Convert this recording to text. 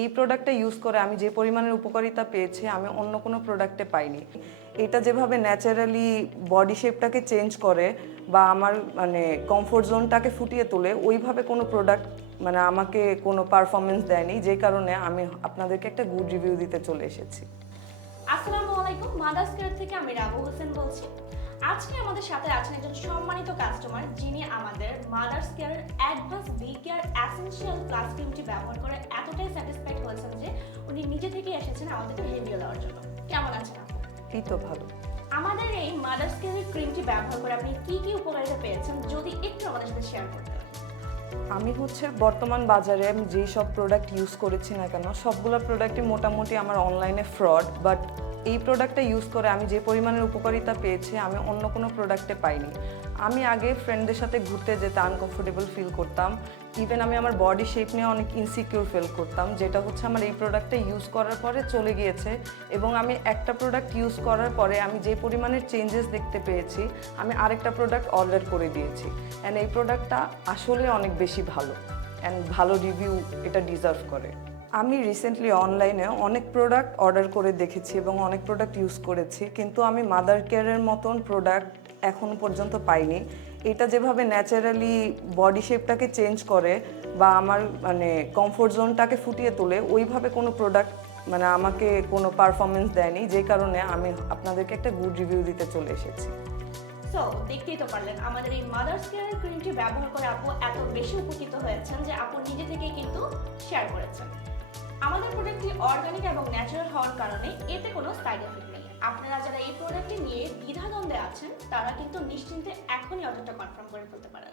এই প্রোডাক্টটা ইউজ করে আমি যে পরিমাণের উপকারিতা পেয়েছি আমি অন্য কোনো প্রোডাক্টে পাইনি। এটা যেভাবে ন্যাচারালি বডি শেপটাকে চেঞ্জ করে বা আমার মানে কমফোর্ট জোনটাকে ফুটিয়ে তোলে, ওইভাবে কোনো প্রোডাক্ট মানে আমাকে কোনো পারফরমেন্স দেয়নি, যে কারণে আমি আপনাদেরকে একটা গুড রিভিউ দিতে চলে এসেছি। আসসালামু আলাইকুম, মাদার্স কেয়ার থেকে আমি রাবু হোসেন বলছি। আজকে আমাদের সাথে আছেন একজন সম্মানিত কাস্টমার, যিনি আমাদের মাদার্স কেয়ারের advance B care essential plus ক্রিমটি ব্যবহার করে এতটাই স্যাটিসফাইড হয়েছেন যে উনি নিজে থেকে এসেছেন আমাদেরকে রিভিউ দেওয়ার জন্য। কেমন আছেন আপনি? এই তো ভালো। আমাদের এই মাদার্স কেয়ারের ক্রিমটি ব্যবহার করে আপনি কি কি উপকারিতা পেয়েছেন যদি একটু আমাদের সাথে শেয়ার করতেন। আমি বর্তমান বাজারে আমি যেই সব প্রোডাক্ট ইউজ করেছি না কেন, সবগুলো প্রোডাক্টই মোটামুটি আমার অনলাইনে ফ্রড, বাট এই প্রোডাক্টটা ইউজ করে আমি যে পরিমাণের উপকারিতা পেয়েছি আমি অন্য কোনো প্রোডাক্টে পাইনি। আমি আগে ফ্রেন্ডদের সাথে ঘুরতে যেতে আনকমফোর্টেবল ফিল করতাম, ইভেন আমি আমার বডি শেপ নিয়ে অনেক ইনসিকিউর ফিল করতাম, যেটা আমার এই প্রোডাক্টটা ইউজ করার পরে চলে গিয়েছে। এবং আমি একটা প্রোডাক্ট ইউজ করার পরে আমি যে পরিমাণের চেঞ্জেস দেখতে পেয়েছি আমি আরেকটা প্রোডাক্ট অর্ডার করে দিয়েছি। অ্যান্ড এই প্রোডাক্টটা আসলে অনেক বেশি ভালো অ্যান্ড ভালো রিভিউ এটা ডিজার্ভ করে। আমি রিসেন্টলি অনলাইনে অনেক প্রোডাক্ট অর্ডার করে দেখেছি এবং অনেক প্রোডাক্ট ইউজ করেছি, কিন্তু আমি মাদার কেয়ারের মতন প্রোডাক্ট এখনো পর্যন্ত পাইনি। এটা যেভাবে ন্যাচারালি বডি শেপটাকে চেঞ্জ করে বা আমার মানে কমফোর্ট জোনটাকে ফুটিয়ে তোলে, ওইভাবে কোনো প্রোডাক্ট মানে আমাকে কোনো পারফরমেন্স দেয়নি, যে কারণে আমি আপনাদেরকে একটা গুড রিভিউ দিতে চলে এসেছি। সো দেখতেই তো পারলেন আমাদের এই মাদার্স কেয়ারের ক্রিমটি ব্যবহার করে আপু এত বেশি উপকৃত হয়েছেন যে আপু নিজে থেকেই কিন্তু শেয়ার করেছেন। আমাদের প্রোডাক্টটি অর্গানিক এবং ন্যাচারাল হওয়ার কারণে এতে কোনো সাইড এফেক্ট নেই। আপনারা যারা এই প্রোডাক্টটি নিয়ে দ্বিধাদ্বন্দ্বে আছেন তারা কিন্তু নিশ্চিন্তে এখনই অর্ডারটা কনফার্ম করে ফেলতে পারেন।